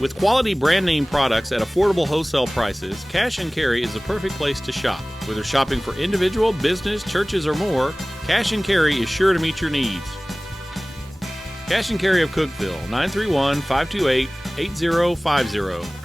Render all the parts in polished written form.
With quality brand name products at affordable wholesale prices, Cash and Carry is the perfect place to shop. Whether shopping for individual, business, churches, or more, Cash and Carry is sure to meet your needs. Cash and Carry of Cookeville, 931-528-8050.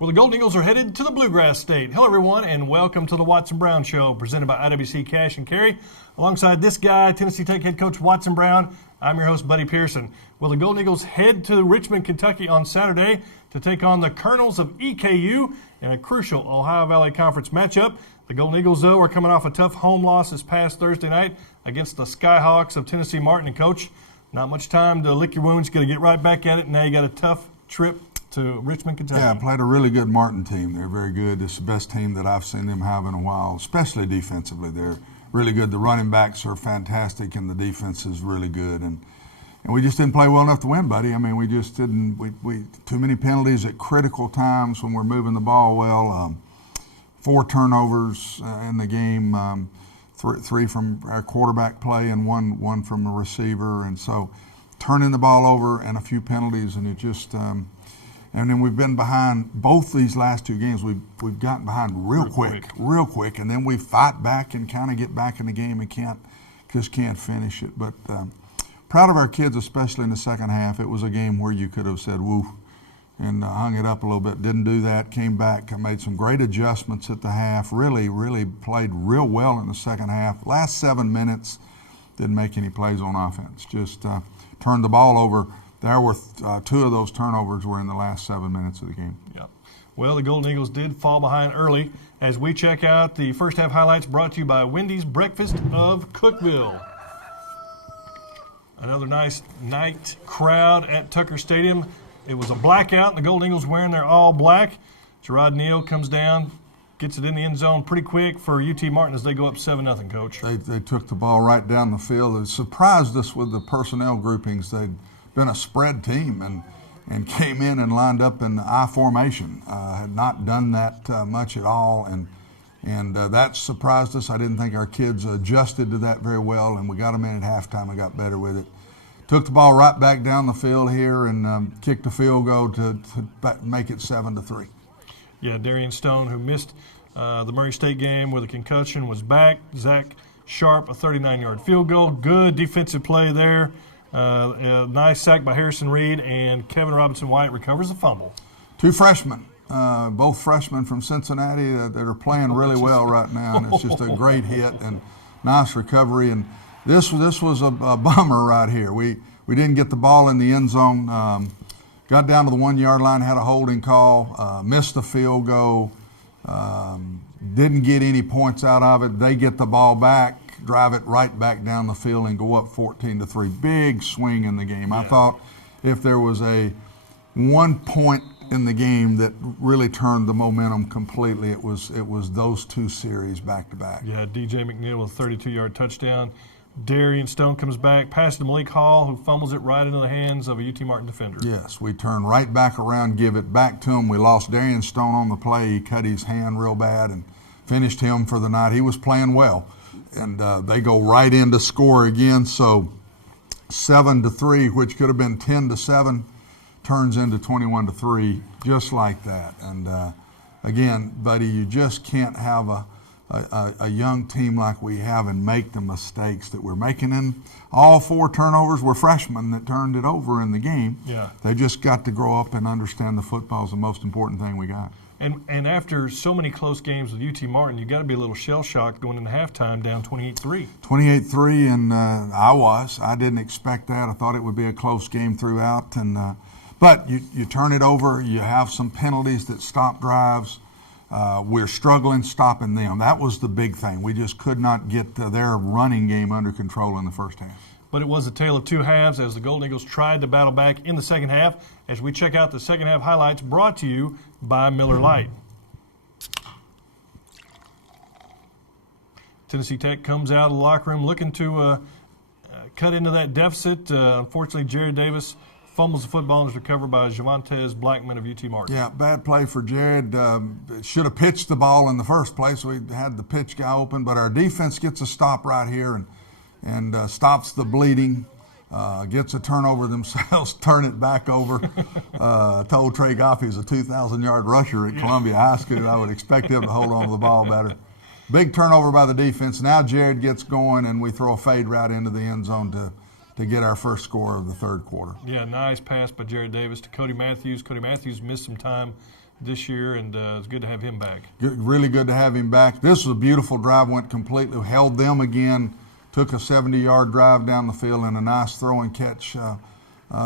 Well, the Golden Eagles are headed to the Bluegrass State. Hello, everyone, and welcome to the Watson Brown Show, presented by IWC Cash and Carry. Alongside this guy, Tennessee Tech head coach Watson Brown, I'm your host, Buddy Pearson. Well, the Golden Eagles head to Richmond, Kentucky on Saturday to take on the Colonels of EKU in a crucial Ohio Valley Conference matchup. The Golden Eagles, though, are coming off a tough home loss this past Thursday night against the Skyhawks of Tennessee Martin. And, Coach, not much time to lick your wounds. Got to get right back at it. Now you got a tough trip to Richmond, Kentucky. Yeah, I played a really good Martin team. They're very good. It's the best team that I've seen them have in a while, especially defensively. They're really good. The running backs are fantastic, and the defense is really good. And we just didn't play well enough to win, buddy. I mean, we just didn't. We too many penalties at critical times when we're moving the ball well. 4 turnovers in the game, three from our quarterback play and one from a receiver. And so turning the ball over and a few penalties, and it just and then we've been behind both these last 2 games. We've gotten behind real quick, and then we fight back and kind of get back in the game and can't finish it. But proud of our kids, especially in the second half. It was a game where you could have said woo and hung it up a little bit. Didn't do that. Came back, made some great adjustments at the half. Really played real well in the second half. Last 7 minutes, didn't make any plays on offense. Just turned the ball over. There were 2 of those turnovers were in the last 7 minutes of the game. Yeah. Well, the Golden Eagles did fall behind early as we check out the first half highlights brought to you by Wendy's Breakfast of Cookeville. Another nice night crowd at Tucker Stadium. It was a blackout, and the Golden Eagles wearing their all black. Gerard Neal comes down, gets it in the end zone pretty quick for UT Martin as they go up 7-0, Coach. They took the ball right down the field. It surprised us with the personnel groupings. They'd been a spread team and came in and lined up in I formation. Had not done that much at all, and that surprised us. I didn't think our kids adjusted to that very well, and we got them in at halftime and got better with it. Took the ball right back down the field here and kicked a field goal to make it 7-3. Yeah, Darian Stone, who missed the Murray State game with a concussion, was back. Zach Sharp, a 39-yard field goal. Good defensive play there. A nice sack by Harrison Reed, and Kevin Robinson-White recovers the fumble. 2 freshmen, both freshmen from Cincinnati that are playing really well right now, and it's just a great hit and nice recovery. And this was a bummer right here. We didn't get the ball in the end zone. Got down to the 1-yard line, had a holding call, missed the field goal, didn't get any points out of it. They get the ball back, drive it right back down the field and go up 14-3. Big swing in the game. Yeah. I thought if there was a 1 point in the game that really turned the momentum completely, it was those 2 series back to back. Yeah, DJ McNeil with a 32-yard touchdown. Darian Stone comes back, passes to Malik Hall, who fumbles it right into the hands of a UT Martin defender. Yes, we turn right back around, give it back to him. We lost Darian Stone on the play. He cut his hand real bad and finished him for the night. He was playing well. And they go right in to score again. So 7-3, which could have been 10-7, turns into 21-3, just like that. And again, buddy, you just can't have a young team like we have and make the mistakes that we're making. And all 4 turnovers were freshmen that turned it over in the game. Yeah. They just got to grow up and understand the football is the most important thing we got. And after so many close games with UT Martin, you got to be a little shell-shocked going into halftime down 28-3. 28-3, and I didn't expect that. I thought it would be a close game throughout. But you turn it over. You have some penalties that stop drives. We're struggling stopping them. That was the big thing. We just could not get their running game under control in the first half. But it was a tale of 2 halves as the Golden Eagles tried to battle back in the second half as we check out the second half highlights brought to you by Miller Lite. Tennessee Tech comes out of the locker room looking to cut into that deficit. Unfortunately, Jared Davis fumbles the football and is recovered by Javontes Blackman of UT Martin. Yeah, bad play for Jared. Should have pitched the ball in the first place. We had the pitch guy open, but our defense gets a stop right here and stops the bleeding. Gets a turnover themselves, turn it back over. Told Trey Goff he's a 2,000-yard rusher at Columbia High School. I would expect him to hold on to the ball better. Big turnover by the defense. Now Jared gets going, and we throw a fade route into the end zone to get our first score of the third quarter. Yeah, nice pass by Jared Davis to Cody Matthews. Cody Matthews missed some time this year, and it's good to have him back. Really good to have him back. This was a beautiful drive, went completely, held them again. Took a 70-yard drive down the field and a nice throw and catch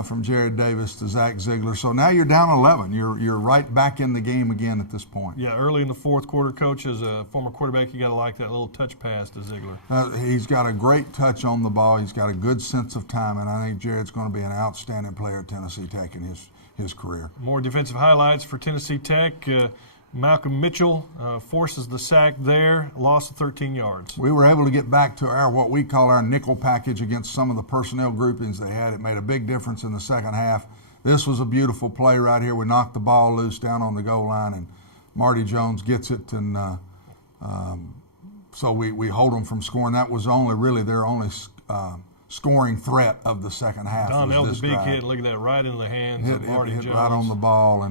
from Jared Davis to Zach Ziegler. So now you're down 11. You're right back in the game again at this point. Yeah, early in the fourth quarter, Coach, as a former quarterback, you got to like that little touch pass to Ziegler. He's got a great touch on the ball. He's got a good sense of time, and I think Jared's going to be an outstanding player at Tennessee Tech in his career. More defensive highlights for Tennessee Tech. Malcolm Mitchell forces the sack there, loss of 13 yards. We were able to get back to what we call our nickel package against some of the personnel groupings they had. It made a big difference in the second half. This was a beautiful play right here. We knocked the ball loose down on the goal line, and Marty Jones gets it, and so we hold them from scoring. That was really their only scoring threat of the second half. That was a big hit. Look at that, right into the hands of Marty Jones. Hit right on the ball,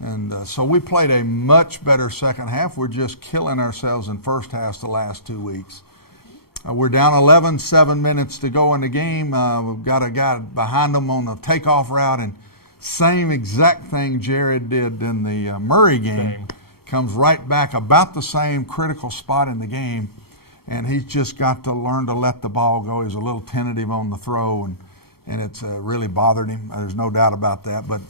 and so we played a much better second half. We're just killing ourselves in first half the last 2 weeks. We're down 11, 7 minutes to go in the game. We've got a guy behind them on the takeoff route, and same exact thing Jared did in the Murray game. Comes right back about the same critical spot in the game, and he's just got to learn to let the ball go. He's a little tentative on the throw, and it's really bothered him. There's no doubt about that, but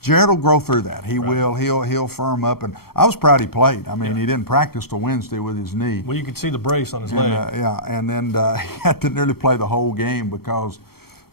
Jared will grow through that. He will. He'll firm up. And I was proud he played. I mean, he didn't practice till Wednesday with his knee. Well, you could see the brace on his leg. And then he had to nearly play the whole game because,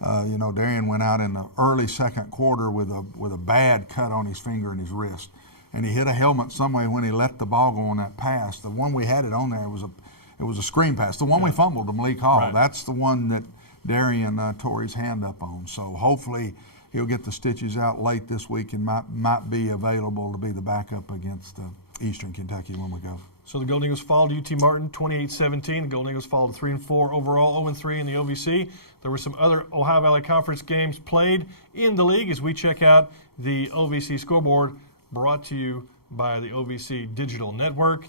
Darian went out in the early second quarter with a bad cut on his finger and his wrist. And he hit a helmet some way when he let the ball go on that pass. The one we had it on there, it was a screen pass. The one we fumbled to Malik Hall, that's the one that Darian tore his hand up on. So hopefully he'll get the stitches out late this week and might be available to be the backup against Eastern Kentucky when we go. So the Golden Eagles fall to UT Martin 28-17. The Golden Eagles fall to 3-4 overall, 0-3 in the OVC. There were some other Ohio Valley Conference games played in the league as we check out the OVC scoreboard, brought to you by the OVC Digital Network.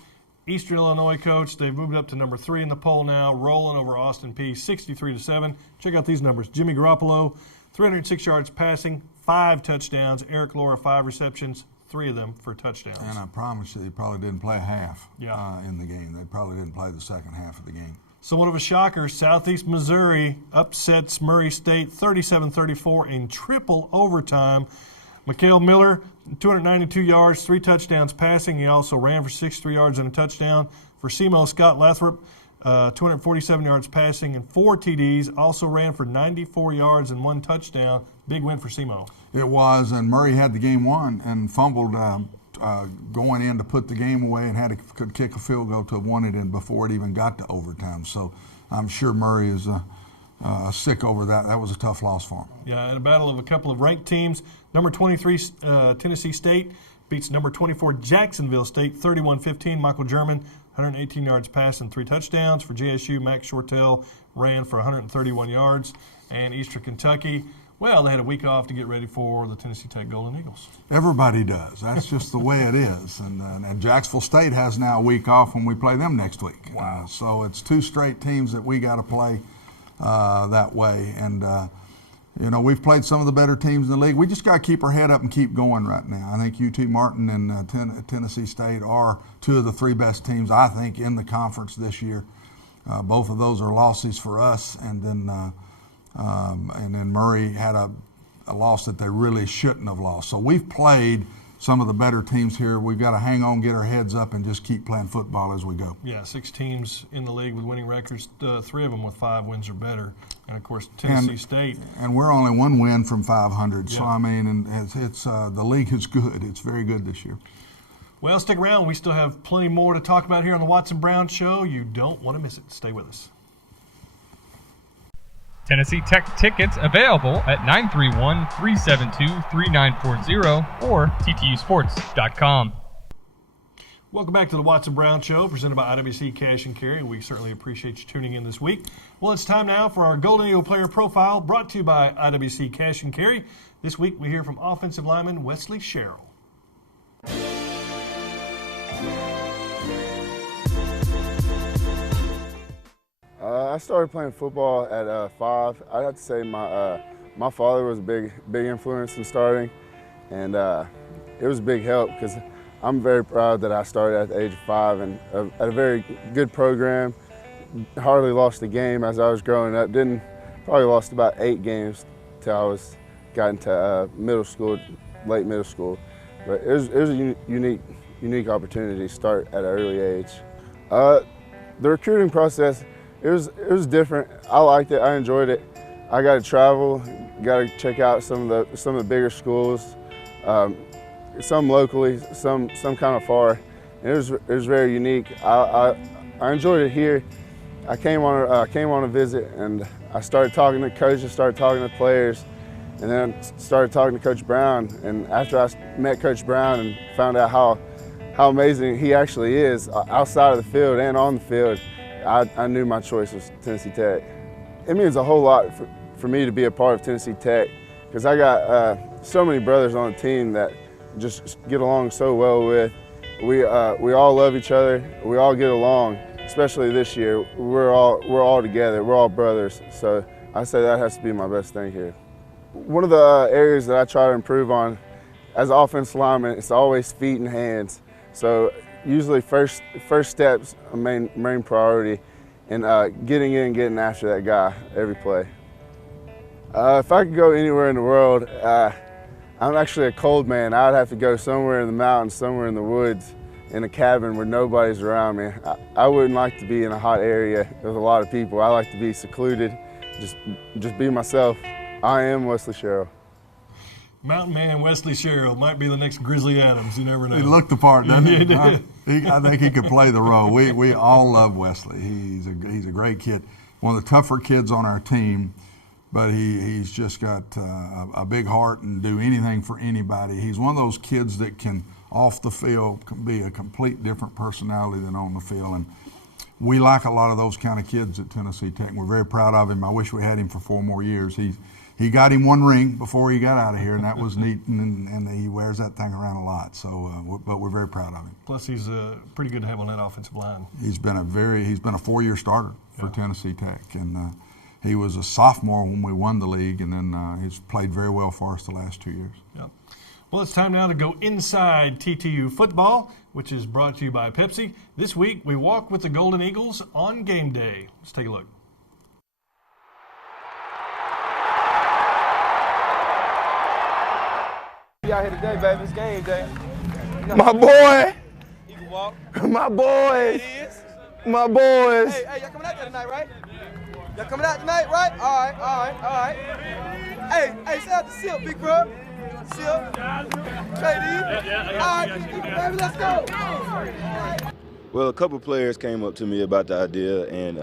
Eastern Illinois, Coach, they've moved up to number 3 in the poll now, rolling over Austin Peay 63-7. Check out these numbers. Jimmy Garoppolo, 306 yards passing, 5 touchdowns. Eric Laura, 5 receptions, 3 of them for touchdowns. And I promise you, they probably didn't play half in the game. They probably didn't play the second half of the game. Somewhat of a shocker, Southeast Missouri upsets Murray State 37-34 in triple overtime. Mikael Miller, 292 yards, 3 touchdowns passing. He also ran for 63 yards and a touchdown. For SEMO, Scott Lathrop, 247 yards passing and 4 TDs. Also ran for 94 yards and 1 touchdown. Big win for SEMO. It was, and Murray had the game won and fumbled going in to put the game away and could kick a field goal to have won it in before it even got to overtime. So I'm sure Murray is sick over that. That was a tough loss for him. Yeah, in a battle of a couple of ranked teams, number 23 Tennessee State beats number 24 Jacksonville State 31-15. Michael German, 118 yards passing, 3 touchdowns. For JSU, Max Shortell ran for 131 yards. And Eastern Kentucky, well, they had a week off to get ready for the Tennessee Tech Golden Eagles. Everybody does. That's just the way it is. And Jacksonville State has now a week off when we play them next week. Wow. So it's 2 straight teams that we got to play that way. And, we've played some of the better teams in the league. We just got to keep our head up and keep going right now. I think UT Martin and Tennessee State are 2 of the 3 best teams, I think, in the conference this year. Both of those are losses for us. And then Murray had a loss that they really shouldn't have lost. So we've played some of the better teams here. We've got to hang on, get our heads up, and just keep playing football as we go. Yeah, 6 teams in the league with winning records, 3 of them with 5 wins or better. And, of course, Tennessee State. And we're only 1 win from 500. Yeah. So, I mean, and it's the league is good. It's very good this year. Well, stick around. We still have plenty more to talk about here on the Watson Brown Show. You don't want to miss it. Stay with us. Tennessee Tech tickets available at 931-372-3940 or ttusports.com. Welcome back to the Watson Brown Show, presented by IWC Cash and Carry. We certainly appreciate you tuning in this week. Well, it's time now for our Golden Eagle Player Profile, brought to you by IWC Cash and Carry. This week we hear from offensive lineman Wesley Sherrill. I started playing football at 5. I'd have to say my father was a big influence in starting, and it was a big help because I'm very proud that I started at the age of 5 and at a very good program. Hardly lost a game as I was growing up. Probably lost about 8 games till I got into middle school, late middle school. But it was a unique opportunity to start at an early age. The recruiting process, it was different. I liked it. I enjoyed it. I got to travel, got to check out some of the bigger schools, some locally, some kind of far. And it was very unique. I enjoyed it here. I came on a visit and I started talking to coaches, started talking to players, and then started talking to Coach Brown. And after I met Coach Brown and found out how amazing he actually is outside of the field and on the field, I knew my choice was Tennessee Tech. It means a whole lot for me to be a part of Tennessee Tech because I got so many brothers on the team that just get along so well with. We all love each other. We all get along, especially this year. We're all together. We're all brothers. So I say that has to be my best thing here. One of the areas that I try to improve on as an offensive lineman is always feet and hands. So usually first steps a main priority, and getting in and getting after that guy every play. If I could go anywhere in the world, I'm actually a cold man. I would have to go somewhere in the mountains, somewhere in the woods, in a cabin where nobody's around me. I wouldn't like to be in a hot area with a lot of people. I like to be secluded, just be myself. I am Wesley Sherrill. Mountain Man Wesley Sherrill might be the next Grizzly Adams. You never know. He looked the part, doesn't he? He I think he could play the role. We all love Wesley. He's a great kid, one of the tougher kids on our team, but he's just got a big heart and do anything for anybody. He's one of those kids that can, off the field, can be a complete different personality than on the field. And we like a lot of those kind of kids at Tennessee Tech. We're very proud of him. I wish we had him for 4 more years. He got him 1 ring before he got out of here, and that was neat, and he wears that thing around a lot. So, but we're very proud of him. Plus, he's pretty good to have on that offensive line. He's been a 4-year starter for Tennessee Tech, and he was a sophomore when we won the league, and then he's played very well for us the last 2 years. Yep. Well, it's time now to go inside TTU football, which is brought to you by Pepsi. This week, we walk with the Golden Eagles on game day. Let's take a look. Out here today, baby. It's game day. My boy! You can walk. My boys! It is. My boys! Hey, y'all coming out there tonight, right? Y'all coming out tonight, right? All right. Hey, shout out to Silk, big bro. Silk. JD. All right, baby, let's go. Well, a couple players came up to me about the idea, and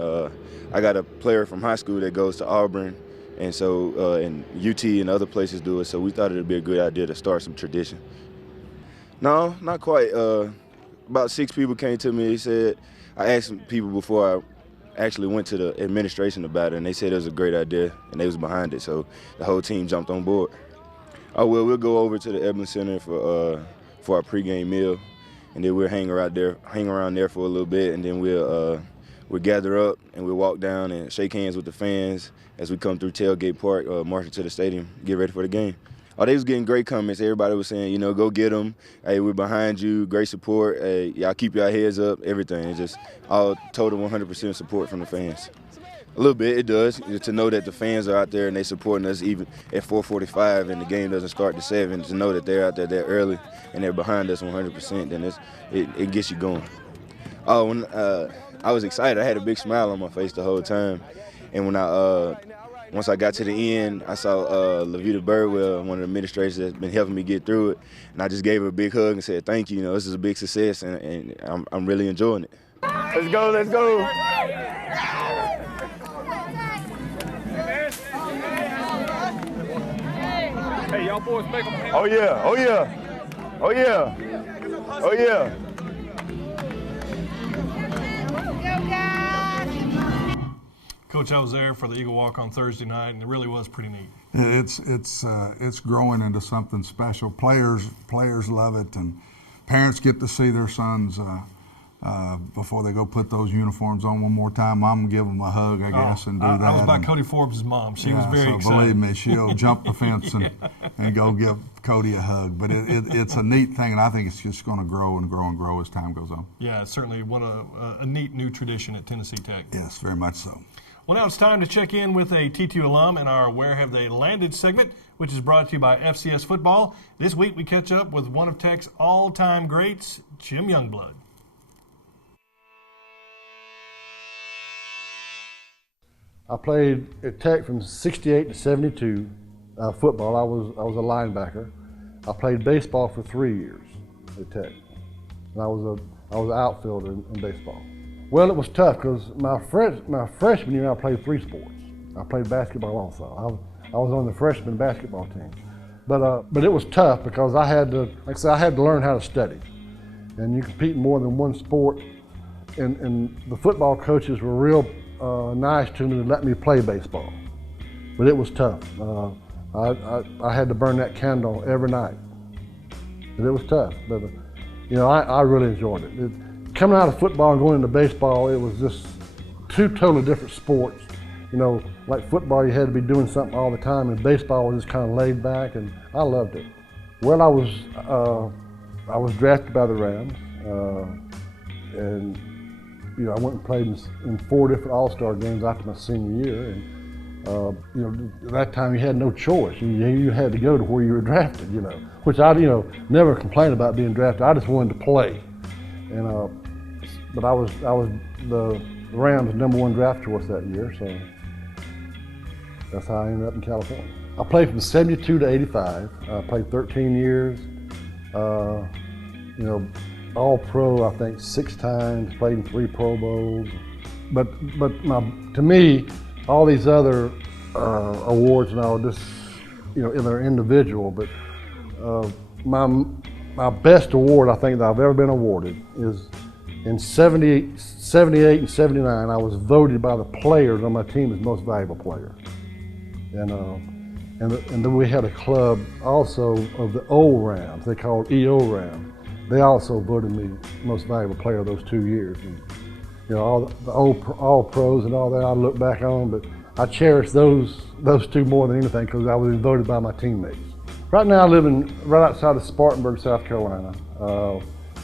I got a player from high school that goes to Auburn. And so, and UT and other places do it, so we thought it would be a good idea to start some tradition. No, not quite. About 6 people came to me. I asked some people before I actually went to the administration about it, and they said it was a great idea, and they was behind it, so the whole team jumped on board. Oh, well, we'll go over to the Edmond Center for our pregame meal, and then we'll hang around there for a little bit, and then we'll gather up and we'll walk down and shake hands with the fans as we come through Tailgate Park, marching to the stadium, get ready for the game. Oh, they was getting great comments. Everybody was saying, go get them. Hey, we're behind you. Great support. Hey, y'all keep your heads up. Everything. It's just all total 100% support from the fans. A little bit, it does. To know that the fans are out there and they supporting us even at 4:45 and the game doesn't start to 7. To know that they're out there that early and they're behind us 100%, then it gets you going. Oh, when I was excited. I had a big smile on my face the whole time. And when once I got to the end, I saw Levita Birdwell, one of the administrators that's been helping me get through it, and I just gave her a big hug and said, thank you. This is a big success, and I'm really enjoying it. Let's go, let's go. Hey, y'all boys make them hand. Oh, yeah, oh, yeah. Oh, yeah. Oh, yeah. Coach, I was there for the Eagle Walk on Thursday night, and it really was pretty neat. It's growing into something special. Players love it, and parents get to see their sons before they go put those uniforms on one more time. Mom will give them a hug, I guess, and do that. I was by Cody Forbes' mom. She was very excited. Believe me, she'll jump the fence and go give Cody a hug. But it's a neat thing, and I think it's just going to grow and grow and grow as time goes on. Yeah, it's certainly a neat new tradition at Tennessee Tech. Yes, very much so. Well, now it's time to check in with a TTU alum in our Where Have They Landed segment, which is brought to you by FCS Football. This week we catch up with one of Tech's all-time greats, Jim Youngblood. I played at Tech from '68 to '72 football. I was a linebacker. I played baseball for 3 years at Tech, and I was an outfielder in baseball. Well, it was tough because my freshman year I played 3 sports. I played basketball also. I was on the freshman basketball team, but it was tough because I had to, like I said, I had to learn how to study, and you compete in more than one sport. And the football coaches were real nice to me to let me play baseball, but it was tough. I had to burn that candle every night, and it was tough. But I really enjoyed it. Coming out of football and going into baseball, it was just 2 totally different sports. Like football, you had to be doing something all the time, and baseball was just kind of laid back, and I loved it. Well, I was drafted by the Rams, and I went and played in 4 different All-Star games after my senior year, and at that time you had no choice. You had to go to where you were drafted, which I never complained about being drafted. I just wanted to play, and but I was the Rams' #1 draft choice that year, so that's how I ended up in California. I played from '72 to '85. I played 13 years. All pro, I think 6 times, played in 3 Pro Bowls. But to me, all these other awards now are just, they're individual. But my best award I think that I've ever been awarded is in '78 and '79. I was voted by the players on my team as most valuable player. And then we had a club also of the old Rams. They called EO Rams. They also voted me most valuable player those 2 years. And, all the all pros and all that I look back on, but I cherish those 2 more than anything because I was voted by my teammates. Right now I live right outside of Spartanburg, South Carolina.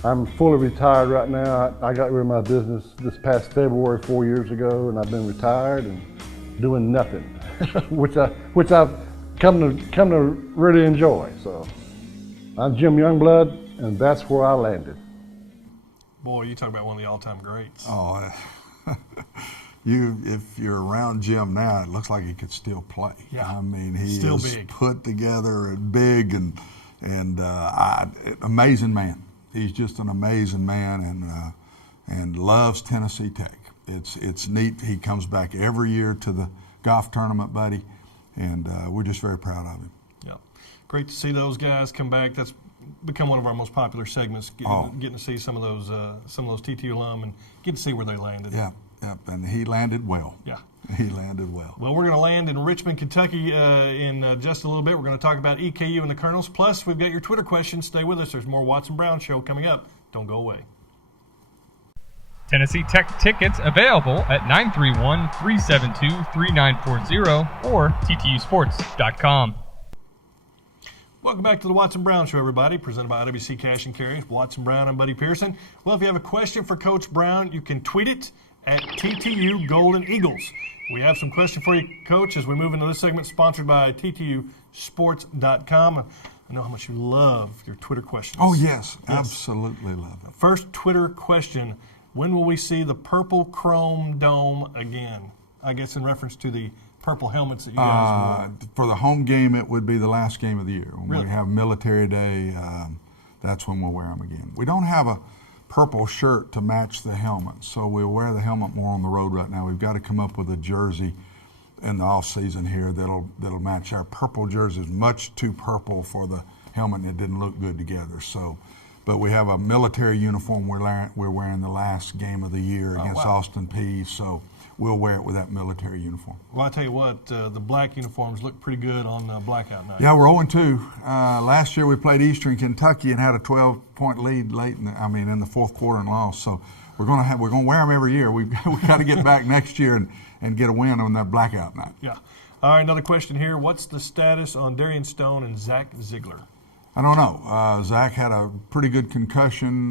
I'm fully retired right now. I got rid of my business this past February 4 years ago, and I've been retired and doing nothing, which I've come to really enjoy. So I'm Jim Youngblood, and that's where I landed. Boy, you talk about one of the all-time greats. Oh, if you're around Jim now, it looks like he could still play. Yeah, I mean, he still is big. Put together and big, and amazing man. He's just an amazing man, and loves Tennessee Tech. It's neat. He comes back every year to the golf tournament, Buddy, and we're just very proud of him. Yeah, great to see those guys come back. That's become one of our most popular segments. Getting to see some of those TTU alum and get to see where they landed. Yeah, and he landed well. Yeah. He landed well. Well, we're going to land in Richmond, Kentucky in just a little bit. We're going to talk about EKU and the Colonels. Plus, we've got your Twitter questions. Stay with us. There's more Watson Brown Show coming up. Don't go away. Tennessee Tech tickets available at 931-372-3940 or ttusports.com. Welcome back to the Watson Brown Show, everybody, presented by IWC Cash and Carry. Watson Brown and Buddy Pearson. Well, if you have a question for Coach Brown, you can tweet it at TTU Golden Eagles. We have some questions for you, Coach, as we move into this segment sponsored by ttusports.com. I know how much you love your Twitter questions. Oh, yes. Absolutely love it. First Twitter question, when will we see the purple chrome dome again? I guess in reference to the purple helmets that you guys wore? For the home game, it would be the last game of the year. When Really? we have Military Day, that's when we'll wear them again. We don't have a purple shirt to match the helmet, so we'll wear the helmet more on the road right now. We've got to come up with a jersey in the off season here that'll match our purple jerseys. Much too purple for the helmet, and it didn't look good together. So, but we have a military uniform we're wearing the last game of the year against Austin Peay. So we'll wear it with that military uniform. Well, I tell you what, the black uniforms look pretty good on Blackout night. Yeah, we're 0-2. Last year we played Eastern Kentucky and had a 12-point lead late in the fourth quarter and lost. So we're gonna wear them every year. We got to get back next year and get a win on that Blackout night. Yeah. All right, another question here. What's the status on Darian Stone and Zach Ziegler? I don't know. Zach had a pretty good concussion.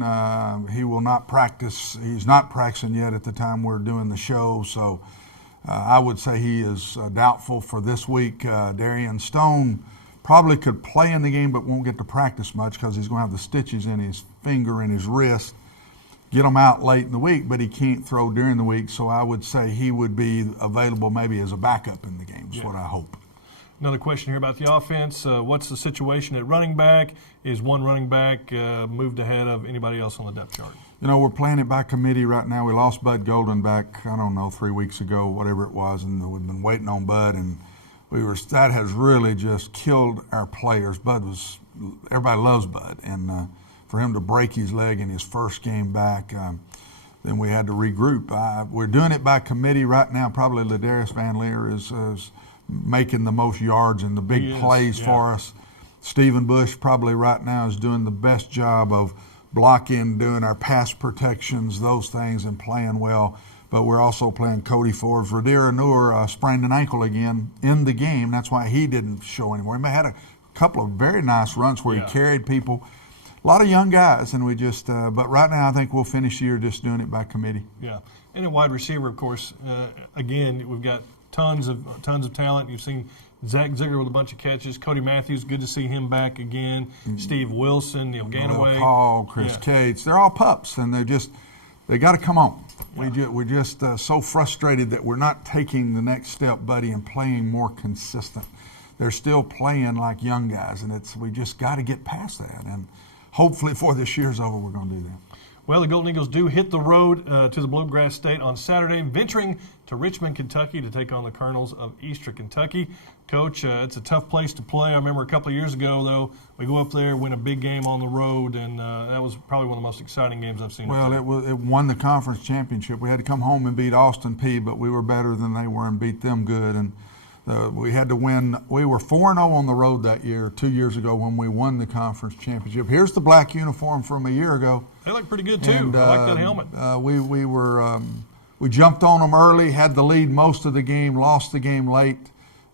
He will not practice. He's not practicing yet at the time we're doing the show. So I would say he is doubtful for this week. Darian Stone probably could play in the game but won't get to practice much because he's going to have the stitches in his finger and his wrist. Get him out late in the week, but he can't throw during the week. So I would say he would be available maybe as a backup in the game is what I hope. Another question here about the offense. What's the situation at running back? Is one running back moved ahead of anybody else on the depth chart? You know, we're playing it by committee right now. We lost Bud Golden back, 3 weeks ago, whatever it was, and we've been waiting on Bud, and that has really just killed our players. Everybody loves Bud, and for him to break his leg in his first game back, then we had to regroup. We're doing it by committee right now. Probably Ladarius Van Leer is making the most yards and the big plays for us. Stephen Bush probably right now is doing the best job of blocking, doing our pass protections, those things, and playing well. But we're also playing Cody Forbes. Radira Noor sprained an ankle again in the game. That's why he didn't show anymore. He had a couple of very nice runs where he carried people. A lot of young guys, and we just but right now I think we'll finish the year just doing it by committee. Yeah, and a wide receiver, of course. Again, we've got tons of talent. You've seen Zach Ziegler with a bunch of catches. Cody Matthews, good to see him back again. Steve Wilson, Neil Ganaway, Paul, Chris Cates. They're all pups, and they got to come on. Yeah. We're just so frustrated that we're not taking the next step, Buddy, and playing more consistent. They're still playing like young guys, and we just got to get past that. And hopefully, before this year's over, we're going to do that. Well, the Golden Eagles do hit the road to the Bluegrass State on Saturday, venturing to Richmond, Kentucky to take on the Colonels of Eastern Kentucky. Coach, it's a tough place to play. I remember a couple of years ago, though, we go up there, win a big game on the road, and that was probably one of the most exciting games I've seen. Well, it won the conference championship. We had to come home and beat Austin Peay, but we were better than they were and beat them good. And we had to win. We were 4-0 on the road that year, 2 years ago, when we won the conference championship. Here's the black uniform from a year ago. They look pretty good, too. And, I like that helmet. We jumped on them early, had the lead most of the game, lost the game late.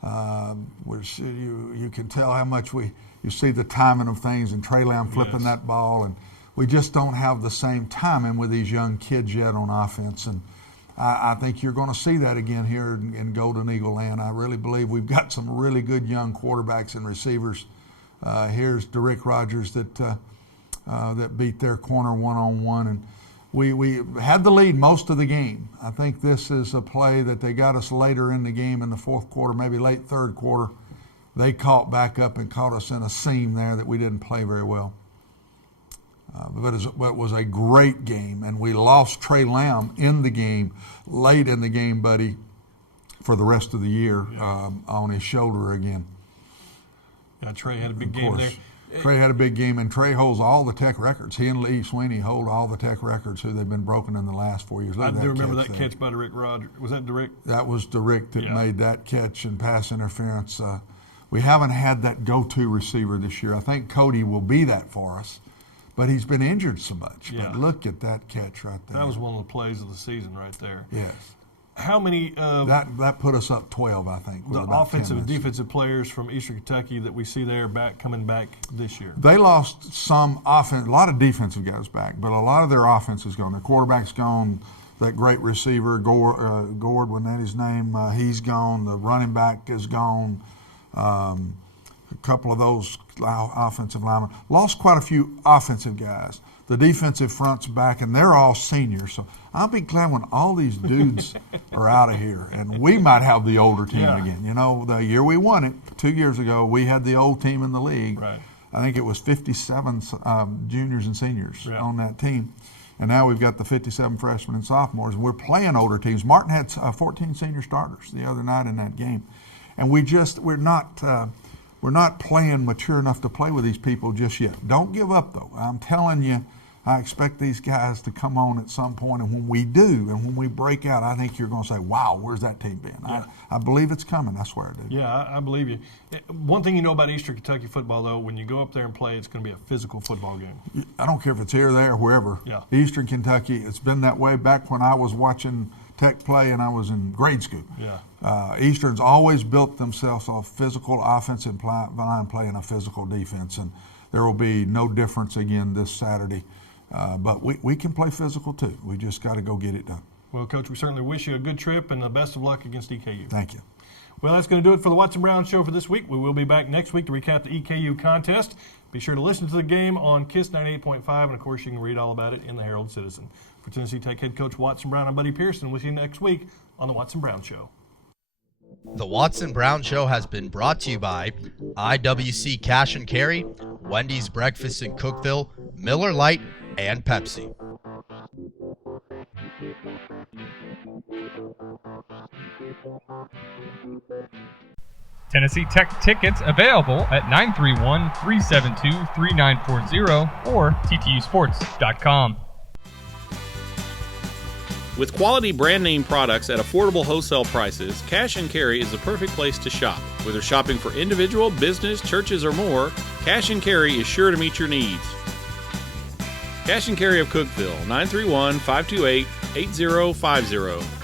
You can tell how much you see the timing of things, and Trey Lamb flipping that ball, and we just don't have the same timing with these young kids yet on offense. And I think you're going to see that again here in Golden Eagle land. I really believe we've got some really good young quarterbacks and receivers. Here's Derrick Rogers that beat their corner one-on-one, and we had the lead most of the game. I think this is a play that they got us later in the game in the fourth quarter, maybe late third quarter. They caught back up and caught us in a seam there that we didn't play very well. But it was a great game, and we lost Trey Lamb in the game, late in the game, Buddy, for the rest of the year on his shoulder again. Yeah, Trey had a big game there. Trey had a big game, and Trey holds all the Tech records. He and Lee Sweeney hold all the Tech records who they've been broken in the last 4 years. I do remember that catch by Derrick Rogers. Was that Derrick? That was Derrick that made that catch and pass interference. We haven't had that go-to receiver this year. I think Cody will be that for us, but he's been injured so much. Yeah. But look at that catch right there. That was one of the plays of the season right there. Yes. How many that put us up 12, I think. The offensive and defensive players from Eastern Kentucky that we see there coming back this year? They lost some offense, a lot of defensive guys back, but a lot of their offense is gone. Their quarterback's gone. That great receiver, Gord, wasn't that his name? He's gone. The running back is gone. A couple of those offensive linemen. Lost quite a few offensive guys. the defensive front's back, and they're all seniors. So I'll be glad when all these dudes are out of here, and we might have the older team again. You know, the year we won it, 2 years ago, we had the old team in the league. Right. I think it was 57 juniors and seniors on that team. And now we've got the 57 freshmen and sophomores, and we're playing older teams. Martin had 14 senior starters the other night in that game. And we're not playing mature enough to play with these people just yet. Don't give up, though. I'm telling you, I expect these guys to come on at some point, and when we do, and when we break out, I think you're going to say, wow, where's that team been? Yeah. I believe it's coming. I swear I do. Yeah, I believe you. One thing you know about Eastern Kentucky football, though, when you go up there and play, it's going to be a physical football game. I don't care if it's here, there, or wherever. Yeah. Eastern Kentucky, it's been that way back when I was watching Tech play and I was in grade school. Yeah. Eastern's always built themselves off physical offensive line play and a physical defense, and there will be no difference again this Saturday. But we can play physical too. We just got to go get it done. Well, Coach, we certainly wish you a good trip and the best of luck against EKU. Thank you. Well, that's going to do it for the Watson Brown Show for this week. We will be back next week to recap the EKU contest. Be sure to listen to the game on KISS 98.5, and of course you can read all about it in the Herald Citizen. For Tennessee Tech head coach Watson Brown, I'm Buddy Pearson. We'll see you next week on the Watson Brown Show. The Watson Brown Show has been brought to you by IWC Cash and Carry, Wendy's Breakfast in Cookeville, Miller Lite, and Pepsi. Tennessee Tech tickets available at 931-372-3940 or ttusports.com. With quality brand name products at affordable wholesale prices, Cash and Carry is the perfect place to shop. Whether shopping for individual, business, churches, or more, Cash and Carry is sure to meet your needs. Cash and Carry of Cookeville, 931-528-8050.